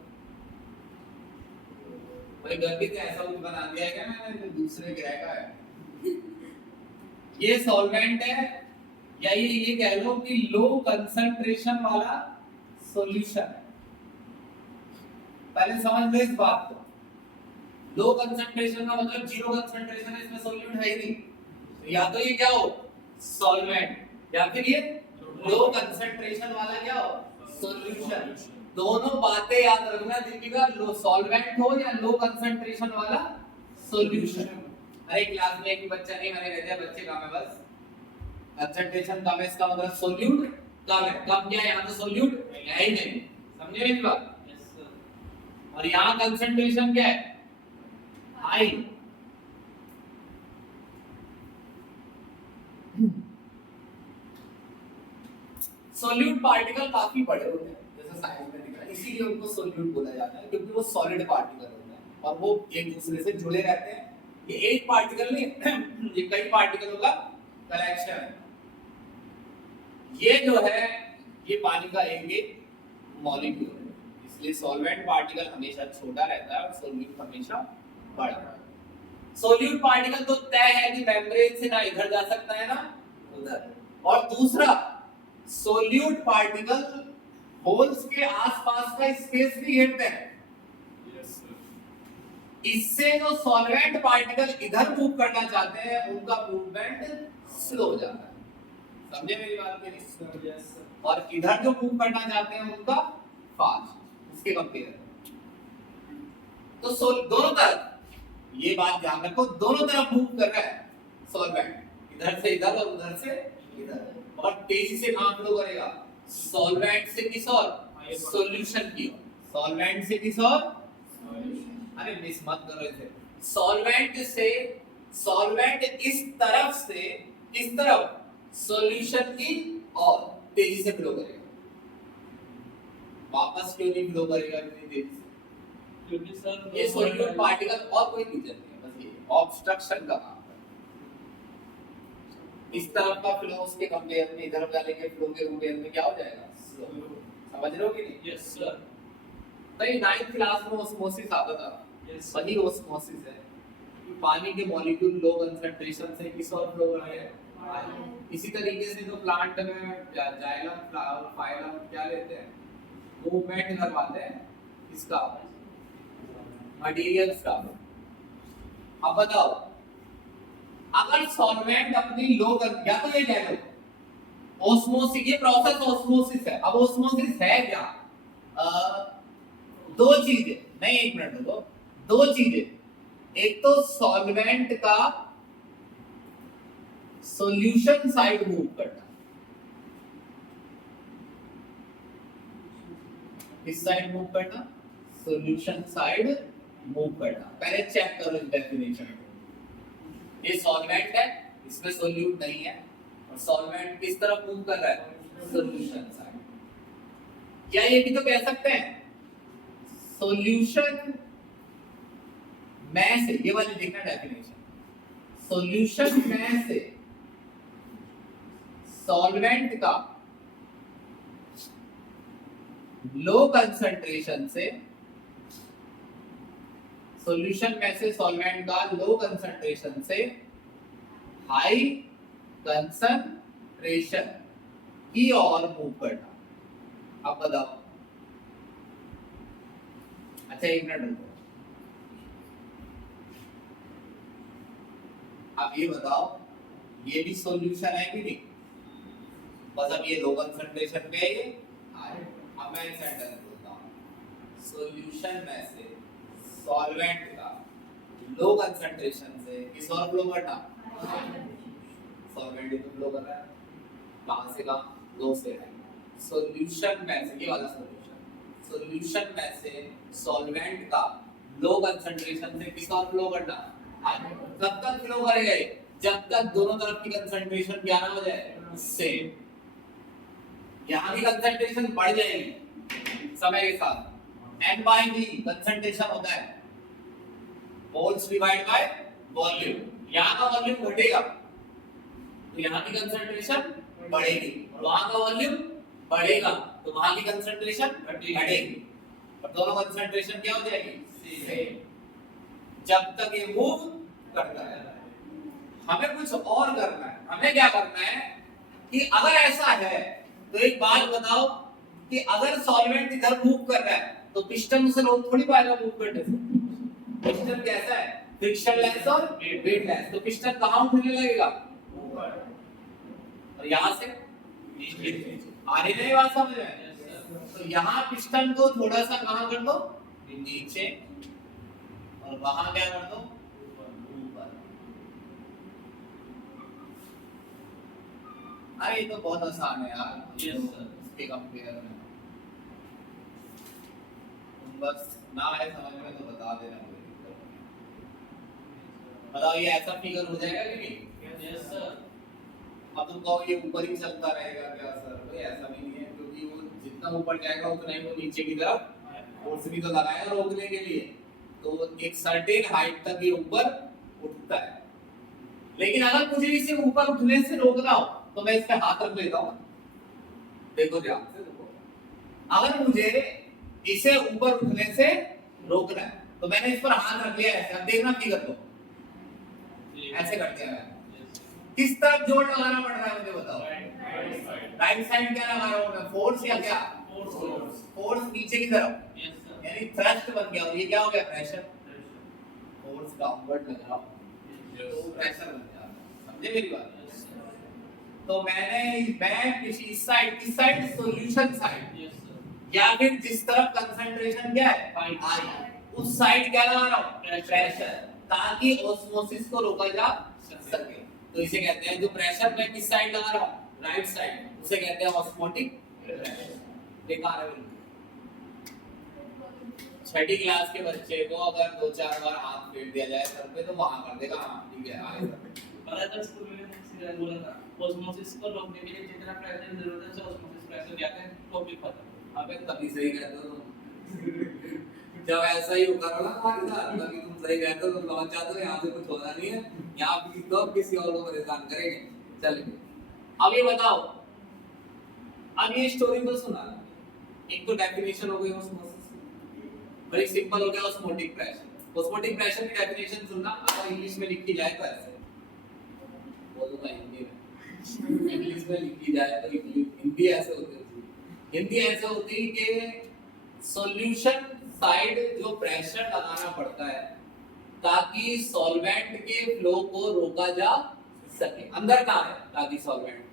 भाई गलती से ऐसा कुछ बना दिया है क्या मैंने, दूसरे ग्रह का है। ये सॉल्वेंट है, या ये कह लो कि लो कंसंट्रेशन वाला सॉल्यूशन है। पहले समझ लो इस बात को, लो कंसंट्रेशन का मतलब जीरो कंसंट्रेशन है, इसमें सॉल्यूट है ही नहीं, तो या तो ये क्या हो सॉल्वेंट, या फिर ये लो कंसंट्रेशन वाला क्या हो सॉल्यूशन। दोनों बातें याद रखना दीपिका, लो सॉल्वेंट हो या लो कंसंट्रेशन वाला सॉल्यूशन। अरे क्लास में एक भी बच्चा नहीं, मैंने कह दिया बच्चे कम है, बस कंसंट्रेशन कम है इसका मतलब सॉल्यूट कम है। कम क्या है यहाँ तो सॉल्यूट है ही नहीं, समझे मेरी बात? Yes sir. और यहाँ कंसंट्रेशन क्या है हाई। सॉल्यूट पार्टिकल काफी बड़े होते हैं, जैसे साइंस में दिख रहा है, इसीलिए उनको सॉल्यूट बोला जाता है, क्योंकि वो सॉलिड पार्टिकल होते हैं और वो एक दूसरे से जुड़े रहते हैं। ये एक पार्टिकल नहीं, ये कई पार्टिकलों का कलेक्शन है। ये जो है ये पानी का एक मॉलिक्यूल है, इसलिए सॉल्वेंट पार्टिकल हमेशा छोटा रहता है और सॉल्यूट हमेशा बड़ा। सॉल्यूट पार्टिकल तो तय है कि मेम्ब्रेन से ना इधर जा सकता है ना उधर, और दूसरा सोल्यूट पार्टिकल होल्स के आसपास का स्पेस भी घेरते हैं। इससे जो सॉल्वेंट पार्टिकल इधर मूव करना चाहते हैं उनका मूवमेंट स्लो हो जाता है, समझे मेरी बात के लिए? और इधर जो मूव करना चाहते हैं उनका फास्ट, उसके कंपेयर। तो दोनों तरफ ये बात ध्यान रखो, दोनों तरफ मूव कर रहा है सॉल्वेंट, इधर से इधर और उधर से इधर, और तेजी से कहां फ्लो करेगा? सॉल्वेंट से किस और? सॉल्यूशन की ओर। सॉल्वेंट से किस और? अरे मिस मत करो इसे। सॉल्वेंट से, सॉल्वेंट इस तरफ से इस तरफ सॉल्यूशन की और तेजी से फ्लो करेगा। वापस क्यों नहीं फ्लो करेगा इतनी तेजी से? क्योंकि सर ये सॉल्यूट पार्टिकल और कोई रीजन नहीं है, बस ये ऑब्स्ट्रक्शन का काम है। इस तरफ का फ्लो उसके कंपेयर में इधर डालेंगे, फ्लो के कंपेयर में क्या हो जाएगा? स्लो। समझ रहे हो कि नहीं? Yes sir. नहीं, 9th क्लास में ऑस्मोसिस आता था, यस वही ऑस्मोसिस है कि पानी के मॉलिक्यूल लो कंसंट्रेशन से किस और फ्लो कर रहे हैं? इसी तरीके से जो प्लांट में जाइलम, फ्लावर, फाइलम क्या लेते हैं? मूवमेंट करवाते हैं इसका, मटेरियल्स का। अब बताओ, अगर सॉल्वेंट अपनी लो कर, या तो ये कह लो ऑस्मोसिस, ये प्रोसेस ऑस्मोसिस है। अब ऑस्मोसिस है क्या? दो चीजें, नहीं एक मिनट रुको, दो चीजें। एक तो सॉल्वेंट का सॉल्यूशन साइड मूव करना, किस साइड मूव करना? सॉल्यूशन साइड मूव करना। पहले चेक करो इस डेफिनेशन को। ये सॉल्वेंट है, इसमें सॉल्यूट नहीं है, और सॉल्वेंट किस तरफ मूव कर रहा है? Solution side. क्या ये भी तो कह सकते हैं सॉल्यूशन में से, ये वाली देखना डेफिनेशन, सॉल्यूशन में से सॉल्वेंट का लो कंसंट्रेशन से, सॉल्यूशन में से सॉल्वेंट का लो कंसंट्रेशन से हाई कंसंट्रेशन की ओर मूव करना। अब बताओ। अच्छा एक मिनट रुको, अब ये बताओ, ये भी सॉल्यूशन है कि नहीं? बस अब ये लो कंसंट्रेशन पे है ये। अब मैं सेंटेंस बोलता हूँ, सॉल्यूशन में से सॉल्वेंट का लो कंसंट्रेशन से किस और फ्लो करना? सॉल्वेंट तो फ्लो कर रहा है, कहां से कहां? लो से। सॉल्यूशन में से, ये वाला सॉल्यूशन, सॉल्यूशन में से सॉल्वेंट का लो कंसंट्रेशन से किस और फ्लो करना? कब तक फ्लो करेगा? जब तक दोनों तरफ की कंसंट्रेशन क्या ना हो जाए? सेम। यहाँ की कंसंट्रेशन बढ़ जाएगी समय के साथ, n/v कंसंट्रेशन होता है, मोल्स डिवाइड बाय वॉल्यूम। यहाँ का वॉल्यूम घटेगा तो यहाँ की कंसंट्रेशन बढ़ेगी, और वहाँ का वॉल्यूम बढ़ेगा तो वहाँ की कंसंट्रेशन घटेगी, और दोनों कंसंट्रेशन क्या हो जाएगी? सेम। जब तक ये मूव करता है। हमें कुछ और करना है। हमें क्या करना है कि अगर ऐसा है तो एक बात बताओ कि अगर सॉल्वेंट इधर मूव कर रहा है तो पिस्टन उसे रोक थोड़ी पाएगा मूव करने से। पिस्टन कैसा है? फ्रिक्शनलेस और वेटलेस। तो पिस्टन कहां उठने लगेगा? ऊपर। और यहां से नीचे। आ रही नहीं बात समझ में? तो यहां पिस्टन को थोड़ा सा कहां कर दो? नीचे, और वहां क्या कर दो? ऊपर। अरे ये तो बहुत आसान है यार, इसके कंपेयर में। तुम बस ना आए समझ में तो बता देना मुझे। बताओ ये ऐसा फिगर हो जाएगा कि नहीं? Yes sir. अब तुम कहो ये ऊपर ही चलता रहेगा क्या सर? तो ऐसा भी नहीं है, क्योंकि वो जितना ऊपर जाएगा उतना ही वो नीचे की तरफ फोर्स भी तो लगाएगा रोकने के लिए। तो एक सर्टेन हाइट तक ये ऊपर उठता है। लेकिन अगर मुझे इसे ऊपर उठने से रोकना हो तो मैं इस पे हाथ रख लेता हूं। देखो ध्यान से देखो, अगर मुझे इसे ऊपर उठने से रोकना है तो मैंने इस पर हाथ रख लिया ऐसे। अब देखना फिगर को, ऐसे कर दिया मैंने। किस तरफ जोर लगाना पड़ रहा है मुझे बताओ? राइट साइड क्या लगा रहा हूं मैं? फोर्स या क्या? फोर्स नीचे की तरफ, यानी थ्रस्ट बन गया। और ये क्या हो गया? प्रेशर। फोर्स डाउनवर्ड लग रहा तो प्रेशर बन जाता। समझे मेरी बात? तो मैं इस साइड सॉल्यूशन साइड, या फिर जिस तरफ कंसंट्रेशन क्या है आई, उस साइड क्या लगा रहा हूं? प्रेशर, ताकि ऑस्मोसिस को रोका जा सके। तो इसे कहते हैं, जो प्रेशर मैं किस साइड लगा रहा हूं? राइट साइड, उसे कहते हैं ऑस्मोटिक प्रेशर। देखा है बिल्कुल। छठी क्लास के बच्चे को अगर 2-4 बार हाथ फेर दिया जाए सर पे तो वहां कर देगा हाँ ठीक है आगे पता था स्कूल में सीधा बोला था ऑस्मोसिस को रोकने के लिए जितना प्रेशर की जरूरत है सो ऑस्मोसिस प्रेशर जाते हैं टॉपिक खत्म। अबे तभी सही कहते हो तुम। जब ऐसा ही होगा ना हमारे साथ तभी तुम सही कहते हो, तुम पहुंच जाते हो यहाँ से कुछ होना नहीं है, यहाँ भी तो किसी और को परेशान करेंगे। चलिए अब ये बताओ, अब ये स्टोरी को सुना, एक तो डेफिनेशन हो गई ऑस्मोसिस, बड़ी सिंपल हो गया ऑस्मोटिक प्रेशर। ऑस्मोटिक प्रेशर की डेफिनेशन सुनना, अगर इंग्लिश में लिखी जाए तो ऐसे बोलूंगा हिंदी में, इंग्लिश में लिखी जाए तो हिंदी ऐसे होती है, हिंदी ऐसे होती है कि सॉल्यूशन साइड जो प्रेशर लगाना पड़ता है ताकि सॉल्वेंट के फ्लो को रोका जा सके। अंदर कहाँ है ताकि सॉल्वेंट,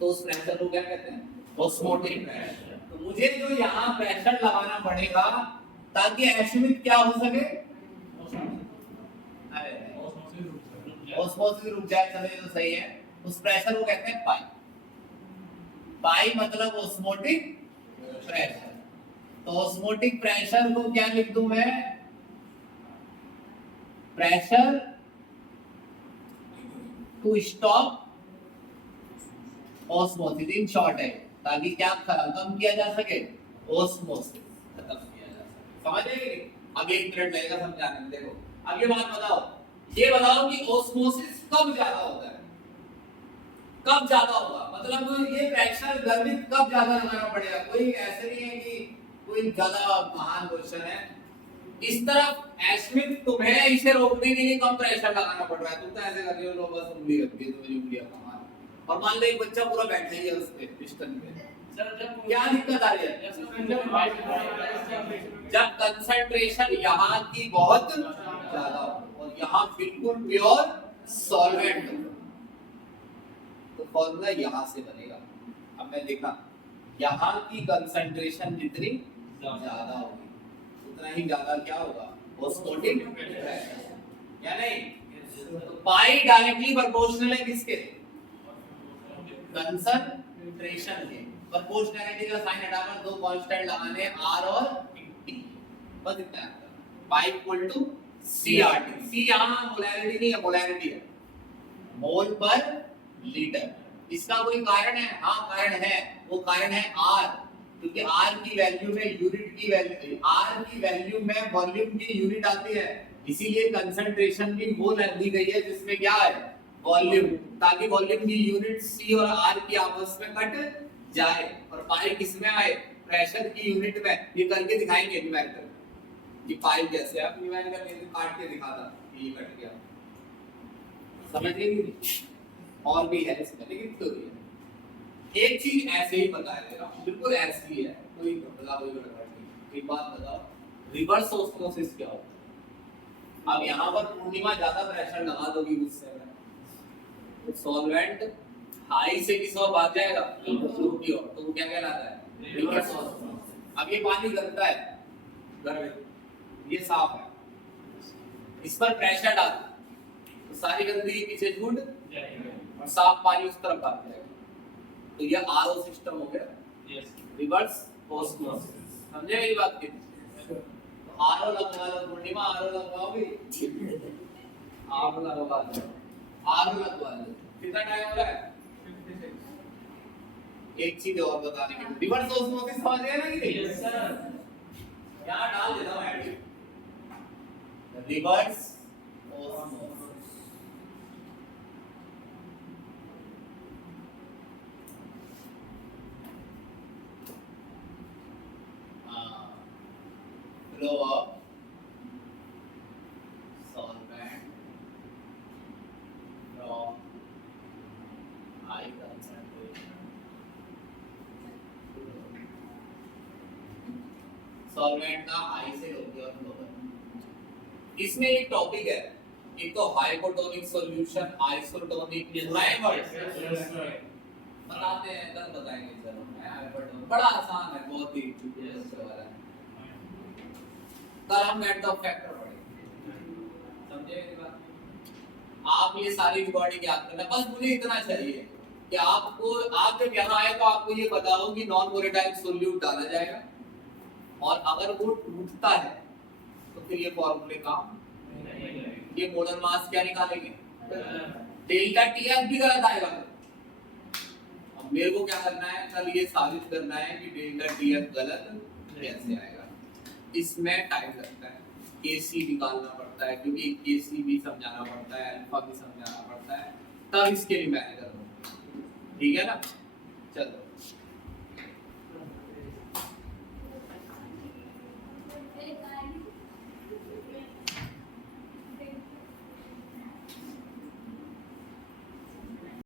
तो उस प्रेशर को क्या कहते हैं, ऑस्मोटिक प्रेशर। तो मुझे जो यहाँ प्रेशर लगाना पड़ेगा ताकि एस्मिथ क्या हो सके, ऑस्मोसिस रुक जाए, चलो ये तो सही है। उस प्रेशर को कहते हैं पाई। पाई मतलब ऑस्मोटिक प्रेशर। तो ऑस्मोटिक प्रेशर को क्या लिख दूं मैं, pressure to stop osmosis, in short है, ताकि क्या कम किया जा सके, ऑस्मोसिस खत्म किया जा सके। समझ रहे? अब 1 मिनट लगेगा समझाने में। देखो अब ये बात बताओ, ये बताओ कि ऑस्मोसिस कब ज्यादा होता है, कब ज्यादा होगा, मतलब ये प्रेशर गर्मित कब ज्यादा लगाना पड़ेगा। कोई ऐसे नहीं है कि कोई ज्यादा महान क्वेश्चन है। इस तरफ एस्मिथ तुम्हें इसे रोकने के लिए कम प्रेशर लगाना पड़ रहा है, तुम तो ऐसे कर रही हो, लो बस उंगली रखती है, तुम्हें उंगलियां कमाल, और मान लो एक बच्चा पूरा बैठा ही है उस पे पिस्टन पे, सर जब क्या दिक्कत आ रही है, जब कंसंट्रेशन यहाँ की बहुत ज्यादा हो और यहाँ बिल्कुल प्योर सॉल्वेंट हो, तो फॉर्मूला यहाँ से बनेगा। अब मैं देखा यहाँ की कंसंट्रेशन जितनी ज्यादा होगी उतना ही ज्यादा क्या होगा, ऑस्मोटिक प्रेशर, या नहीं। तो पाई डायरेक्टली प्रोपोर्शनल है किसके, कंसंट्रेशन के। प्रोपोर्शनैलिटी का साइन हटाकर दो कांस्टेंट लगाने आर और टी, बस इतना है। पाई इक्वल टू सीआरटी, सी यहाँ मोलैरिटी नहीं है, मोलैरिटी है मोल पर लीटर। इसका कोई कारण है, हाँ कारण है, वो कारण है आर, क्योंकि आर की वैल्यू में यूनिट की वैल्यू, आर की वैल्यू में वॉल्यूम की यूनिट आती है, इसीलिए कंसंट्रेशन भी मोल दी गई है जिसमें क्या है, वॉल्यूम, ताकि वॉल्यूम की यूनिट सी और आर की आपस में कट जाए और पाई किस में आए, प्रेशर की यूनिट में। ये करके दिखाएंगे न्यूमेरिकल कि पाई कैसे, आप न्यूमेरिकल में काट के दिखाता, ये कट गया, समझ गए। और भी है इसमें, लेकिन थ्योरी है। एक चीज ऐसे ही बता दे रहा हूं, बिल्कुल ऐसी ही है, कोई घपला कोई गड़बड़ नहीं। एक बात बताओ, रिवर्स ऑस्मोसिस क्या होता है। अब यहाँ पर पूर्णिमा ज्यादा प्रेशर लगा दोगी गुस्से में, तो सॉल्वेंट हाई से किस ओर भाग जाएगा, लो की ओर, तो वो क्या कहलाता है, रिवर्स ऑस्मोसिस। अब ये पानी गंदा है, ये साफ है, इस पर प्रेशर डाल तो सारी गंदगी पीछे छूट और साफ पानी उस तरफ भाग जाएगा। तो ये आरओ सिस्टम हो गया, रिवर्स ऑस्मोसिस। समझे मेरी बात की? तो आरओ लगवा लो, पूर्णिमा आरओ लगवाओगी, आप लगवा लो, आरओ लगवा लो। कितना टाइम हो रहा है? एक चीज और बताने की, रिवर्स ऑस्मोसिस समझ गए ना कि नहीं? Yes sir. यहाँ डाल देता हूँ add, reverse osmosis. flow of solvent from high concentration to low. Solvent का हाई से लो की ओर फ्लो करना। इसमें एक टॉपिक है, एक तो हाइपोटोनिक सॉल्यूशन, आइसोटोनिक, बताते हैं कल बताएंगे चलो। हाइपोटोनिक बड़ा आसान है, बहुत ही वाला है। कल हम नेट ऑफ फैक्टर पढ़ेंगे, समझे मेरी बात? आप ये सारी रिकॉर्डिंग याद करना, बस मुझे इतना चाहिए कि आपको आप जब यहाँ आए तो आपको ये बताओ कि नॉन वोलेटाइल सोल्यूट डाला जाएगा और अगर वो टूटता है तो फिर ये फॉर्मूले काम ये मोलर मास क्या निकालेंगे डेल्टा टीएफ भी गलत आएगा। अब मेरे को क्या करना है कल ये साबित करना है कि डेल्टा टीएफ गलत कैसे आएगा। इसमें टाइम लगता है केसी निकालना पड़ता है क्योंकि केसी भी समझाना पड़ता है अल्फा भी समझाना पड़ता है तब इसके लिए मैंने करूँगा। ठीक है ना चलो।